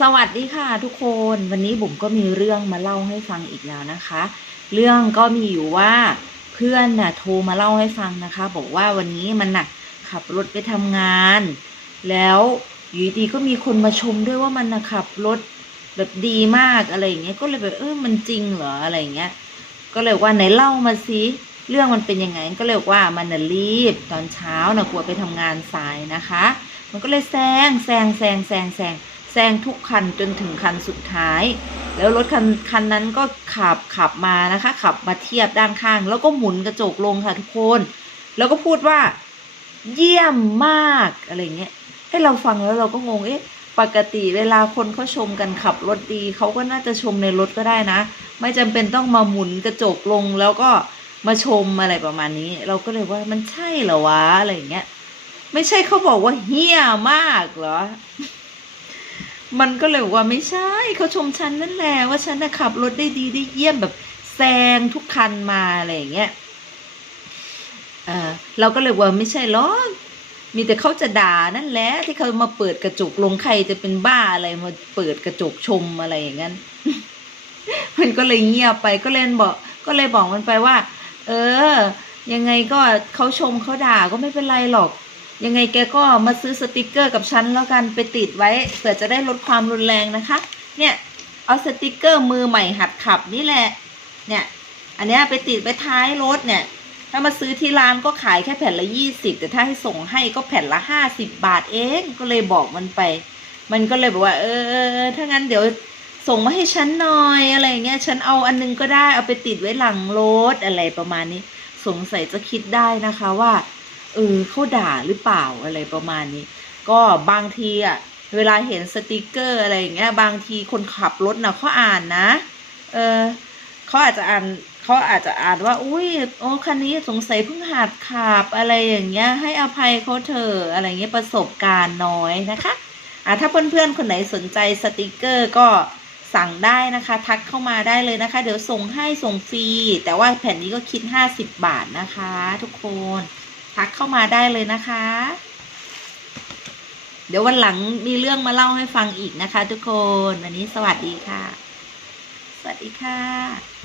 สวัสดีค่ะทุกคนวันนี้บุ๋มก็มีเรื่องมาเล่าให้ฟังอีกแล้วนะคะ เรื่องก็มีอยู่ว่าเพื่อนน่ะโทรมาเล่าให้ฟังนะคะ บอกว่าวันนี้มันน่ะขับรถไปทำงาน แล้วอยู่ดีก็มีคนมาชมด้วยว่ามันน่ะขับรถแบบดีมากอะไรอย่างเงี้ยก็เลยแบบเออมันจริงเหรออะไรอย่างเงี้ยก็เลยว่าไหนเล่ามาสิเรื่องมันเป็นยังไงก็เลยกว่ามันน่ะรีบตอนเช้าน่ะกลัวไปทำงานสายนะคะ มันก็เลยแซงแซงแซงแซงแซงแซง แซงทุกคันจนถึงคันสุดท้าย แล้วรถคันคันนั้นก็ขับขับมานะคะ ขับมาเทียบด้านข้าง แล้วก็หมุนกระจกลงค่ะทุกคน แล้วก็พูดว่า เยี่ยมมากอะไรเงี้ยให้เราฟังแล้วเราก็งงเอ๊ะปกติเวลาคนเขาชมกันขับรถดีเขาก็น่าจะชมในรถก็ได้นะ ไม่จำเป็นต้องมาหมุนกระจกลงแล้วก็มาชมอะไรประมาณนี้ เราก็เลยว่ามันใช่เหรอวะอะไรอย่างเงี้ย ไม่ใช่เขาบอกว่าเฮี้ยมากเหรอ มันก็เลยบอกว่าไม่ใช่เขาชมฉันนั่นแหละว่าฉันนะขับรถได้ดีได้เยี่ยมแบบแซงทุกคันมาอะไรอย่างเงี้ยเออเราก็เลยว่าไม่ใช่หรอกมีแต่เขาจะด่านั่นแหละที่เขามาเปิดกระจกลงใครจะเป็นบ้าอะไรมาเปิดกระจกชมอะไรอย่างนั้น มันก็เลยเงียบไปก็เลยบอก ก็เลยบอกมันไปว่า เออ ยังไงก็เขาชมเขาด่าก็ไม่เป็นไรหรอก ยังไงแกก็มาซื้อสติกเกอร์กับฉันแล้วกันไปติดไว้เผื่อจะได้ลดความรุนแรงนะคะ เนี่ยเอาสติกเกอร์มือใหม่หัดขับนี่แหละ เนี่ย อันนี้ไปติดไว้ท้ายรถเนี่ย ถ้ามาซื้อที่ร้านก็ขายแค่แผ่นละยี่สิบแต่ถ้าให้ส่งให้ก็แผ่นละห้าสิบบาทเองก็เลยบอกมันไป มันก็เลยบอกว่า เออถ้างั้นเดี๋ยวส่งมาให้ฉันหน่อยอะไรเงี้ยฉันเอาอันนึงก็ได้เอาไปติดไว้หลังรถอะไรประมาณนี้ สงสัยจะคิดได้นะคะว่า เออเขาด่าหรือเปล่าอะไรประมาณนี้ ก็บางทีอะเวลาเห็นสติกเกอร์อะไรอย่างเงี้ย บางทีคนขับรถนะเขาอ่านนะ เออเขาอาจจะอ่านเขาอาจจะอ่านว่า อุ้ยโอ้คันนี้สงสัยเพิ่งหัดขับอะไรอย่างเงี้ย ให้อภัยเขาเถอะอะไรเงี้ยประสบการณ์น้อยนะคะอ่าถ้าเพื่อนๆคนไหนสนใจสติกเกอร์ก็สั่งได้นะคะ ทักเข้ามาได้เลยนะคะ เดี๋ยวส่งให้ส่งฟรีแต่ว่าแผ่นนี้ก็คิด 50 บาทนะคะ ทุกคน ทักเข้ามาได้เลยนะคะ เดี๋ยววันหลังมีเรื่องมาเล่าให้ฟังอีกนะคะ ทุกคน วันนี้สวัสดีค่ะ สวัสดีค่ะ